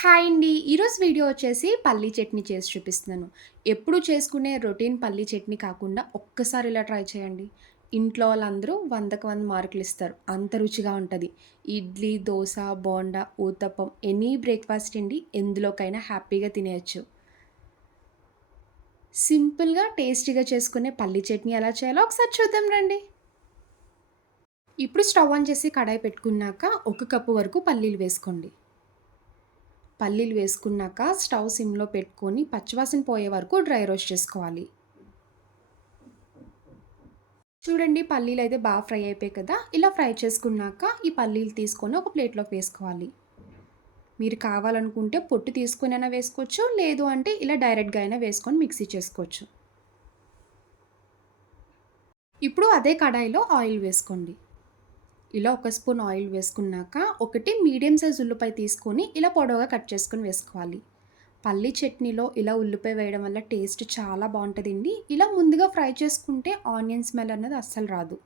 Hi అండి. ఈరోజు video వచ్చేసి పల్లీ చట్నీ చేసి చూపిస్తున్నాను. ఎప్పుడు చేసుకునే రొటీన్ పల్లీ చట్నీ కాకుండా ఒక్కసారి ఇలా ట్రై చేయండి. ఇంట్లో వాళ్ళందరూ వందకు వంద మార్కులు ఇస్తారు. అంత రుచిగా ఉంటుంది. ఇడ్లీ దోశ బోండా ఊతప్పం ఎనీ బ్రేక్ఫాస్ట్ అండి. ఎందులోకైనా హ్యాపీగా తినేయచ్చు. సింపుల్గా టేస్టీగా చేసుకునే పల్లీ చట్నీ ఎలా చేయాలో ఒకసారి చూద్దాం రండి. ఇప్పుడు స్టవ్ ఆన్ చేసి కడాయి పెట్టుకున్నాక ఒక కప్పు వరకు పల్లీలు వేసుకోండి. పల్లీలు వేసుకున్నాక స్టవ్ సిమ్లో పెట్టుకొని పచ్చివాసన పోయే వరకు డ్రై రోస్ట్ చేసుకోవాలి. చూడండి పల్లీలు అయితే బాగా ఫ్రై అయిపోయాయి కదా ఇలా ఫ్రై చేసుకున్నాక ఈ పల్లీలు తీసుకొని ఒక ప్లేట్లోకి వేసుకోవాలి. మీరు కావాలనుకుంటే పొట్టు తీసుకుని అయినా వేసుకోవచ్చు లేదు అంటే ఇలా డైరెక్ట్గా అయినా వేసుకొని మిక్సీ చేసుకోవచ్చు. ఇప్పుడు అదే కడాయిలో ఆయిల్ వేసుకోండి. ఇలా ఒక స్పూన్ ఆయిల్ వేసుకున్నాక ఒకటి మీడియం సైజ్ ఉల్లిపాయ తీసుకొని ఇలా పొడవుగా కట్ చేసుకొని వేసుకోవాలి. పల్లీ చట్నీలో ఇలా ఉల్లిపాయ వేయడం వల్ల టేస్ట్ చాలా బాగుంటుందండి. ఇలా ముందుగా ఫ్రై చేసుకుంటే ఆనియన్ స్మెల్ అన్నది అస్సలు రాదు.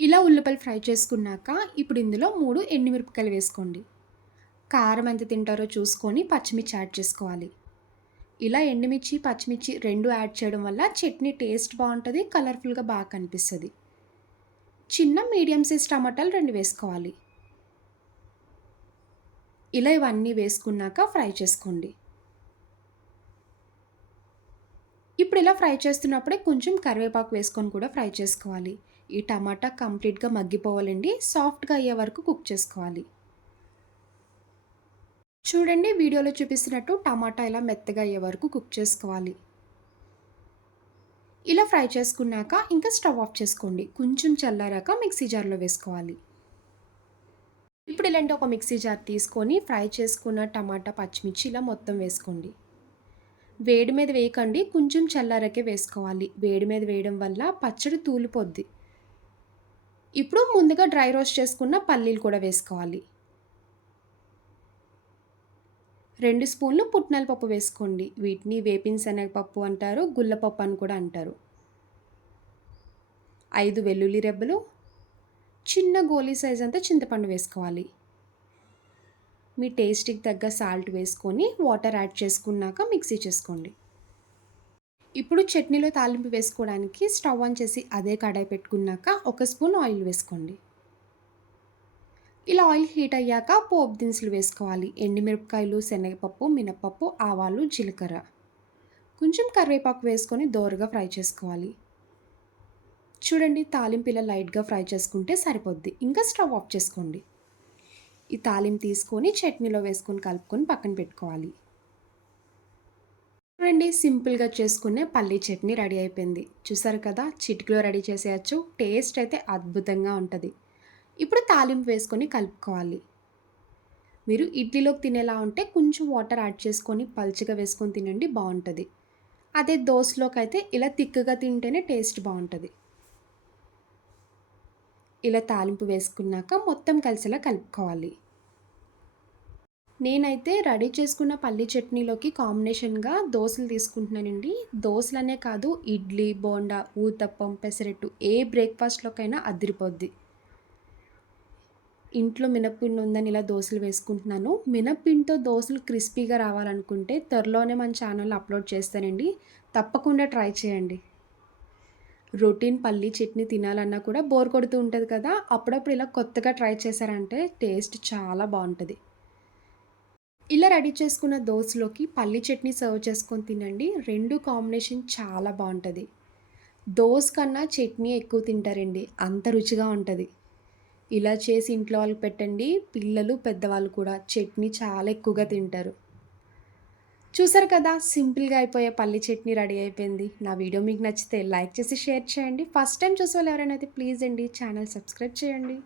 ఇలా ఉల్లిపాయలు ఫ్రై చేసుకున్నాక ఇప్పుడు ఇందులో మూడు ఎండుమిరపకాయలు వేసుకోండి. కారం ఎంత తింటారో చూసుకొని పచ్చిమిర్చి యాడ్ చేసుకోవాలి. ఇలా ఎండుమిర్చి పచ్చిమిర్చి రెండు యాడ్ చేయడం వల్ల చట్నీ టేస్ట్ బాగుంటుంది కలర్ఫుల్గా బాగా కనిపిస్తుంది. చిన్న మీడియం సైజ్ టమాటాలు రెండు వేసుకోవాలి. ఇలా ఇవన్నీ వేసుకున్నాక ఫ్రై చేసుకోండి. ఇప్పుడు ఇలా ఫ్రై చేస్తున్నప్పుడే కొంచెం కరివేపాకు వేసుకొని కూడా ఫ్రై చేసుకోవాలి. ఈ టమాటా కంప్లీట్గా మగ్గిపోవాలండి సాఫ్ట్గా అయ్యే వరకు కుక్ చేసుకోవాలి. చూడండి వీడియోలో చూపిస్తున్నట్టు టమాటా ఇలా మెత్తగా అయ్యే వరకు కుక్ చేసుకోవాలి. ఇలా ఫ్రై చేసుకున్నాక ఇంకా స్టవ్ ఆఫ్ చేసుకోండి. కొంచెం చల్లారాక మిక్సీ జార్లో వేసుకోవాలి. ఇప్పుడు ఇలాంటి ఒక మిక్సీ జార్ తీసుకొని ఫ్రై చేసుకున్న టమాటా పచ్చిమిర్చి ఇలా మొత్తం వేసుకోండి. వేడి మీద వేయకండి కొంచెం చల్లారకే వేసుకోవాలి. వేడి మీద వేయడం వల్ల పచ్చడి తూలిపోద్ది. ఇప్పుడు ముందుగా డ్రై రోస్ట్ చేసుకున్న పల్లీలు కూడా వేసుకోవాలి. రెండు స్పూన్లు పుట్నాల పప్పు వేసుకోండి. వీటిని వేపిన శనగపప్పు అంటారు గుల్లపప్పు అని కూడా అంటారు. ఐదు వెల్లుల్లి రెబ్బలు చిన్న గోలీ సైజ్ అంతా చింతపండు వేసుకోవాలి. మీ టేస్ట్కి తగ్గ సాల్ట్ వేసుకొని వాటర్ యాడ్ చేసుకున్నాక మిక్సీ చేసుకోండి. ఇప్పుడు చట్నీలో తాలింపు వేసుకోవడానికి స్టవ్ ఆన్ చేసి అదే కడాయి పెట్టుకున్నాక ఒక స్పూన్ ఆయిల్ వేసుకోండి. ఇలా ఆయిల్ హీట్ అయ్యాక పోపు దినుసులు వేసుకోవాలి. ఎండుమిరపకాయలు శనగపప్పు మినపప్పు ఆవాలు జీలకర్ర. కొంచెం కరివేపాకు వేసుకొని దోరగా ఫ్రై చేసుకోవాలి. చూడండి తాలింపు ఇలా లైట్గా ఫ్రై చేసుకుంటే సరిపోద్ది. ఇంకా స్టవ్ ఆఫ్ చేసుకోండి. ఈ తాలింపు తీసుకొని చట్నీలో వేసుకొని కలుపుకొని పక్కన పెట్టుకోవాలి. చూడండి సింపుల్గా చేసుకునే పల్లీ చట్నీ రెడీ అయిపోయింది. చూసారు కదా చిటికలో రెడీ చేసేయచ్చు. టేస్ట్ అయితే అద్భుతంగా ఉంటుంది. ఇప్పుడు తాలింపు వేసుకొని కలుపుకోవాలి. మీరు ఇడ్లీలోకి తినేలా ఉంటే కొంచెం వాటర్ యాడ్ చేసుకొని పల్చగా వేసుకొని తినండి బాగుంటుంది. అదే దోశలోకి అయితే ఇలా తిక్కుగా తింటేనే టేస్ట్ బాగుంటుంది. ఇలా తాలింపు వేసుకున్నాక మొత్తం కలిసేలా కలుపుకోవాలి. నేనైతే రెడీ చేసుకున్న పల్లి చట్నీలోకి కాంబినేషన్గా దోశలు తీసుకుంటున్నానండి. దోశలనే కాదు ఇడ్లీ బోండా ఊతప్పం పెసరెట్టు ఏ బ్రేక్ఫాస్ట్లోకైనా అదిరిపోద్ది. ఇంట్లో మినప్పిండి ఉందని ఇలా దోశలు వేసుకుంటున్నాను. మినప్పిండితో దోశలు క్రిస్పీగా రావాలనుకుంటే త్వరలోనే మన ఛానల్ అప్లోడ్ చేస్తానండి. తప్పకుండా ట్రై చేయండి. రొటీన్ పల్లీ చట్నీ తినాలన్నా కూడా బోర్ కొడుతూ ఉంటుంది కదా అప్పుడప్పుడు ఇలా కొత్తగా ట్రై చేశారంటే టేస్ట్ చాలా బాగుంటుంది. ఇలా రెడీ చేసుకున్న దోశలోకి పల్లీ చట్నీ సర్వ్ చేసుకొని తినండి. రెండు కాంబినేషన్ చాలా బాగుంటుంది. దోశ కన్నా చట్నీ ఎక్కువ తింటారండి. అంత రుచిగా ఉంటుంది. ఇలా చేసి ఇంట్లో వాళ్ళకి పెట్టండి. పిల్లలు పెద్దవాళ్ళు కూడా చట్నీ చాలా ఎక్కువగా తింటారు. చూసారు కదా సింపుల్గా అయిపోయే పల్లి చట్నీ రెడీ అయిపోయింది. నా వీడియో మీకు నచ్చితే లైక్ చేసి షేర్ చేయండి. ఫస్ట్ టైం చూసే వాళ్ళు ఎవరైనా అయితే ప్లీజ్ అండి ఛానల్ సబ్స్క్రైబ్ చేయండి.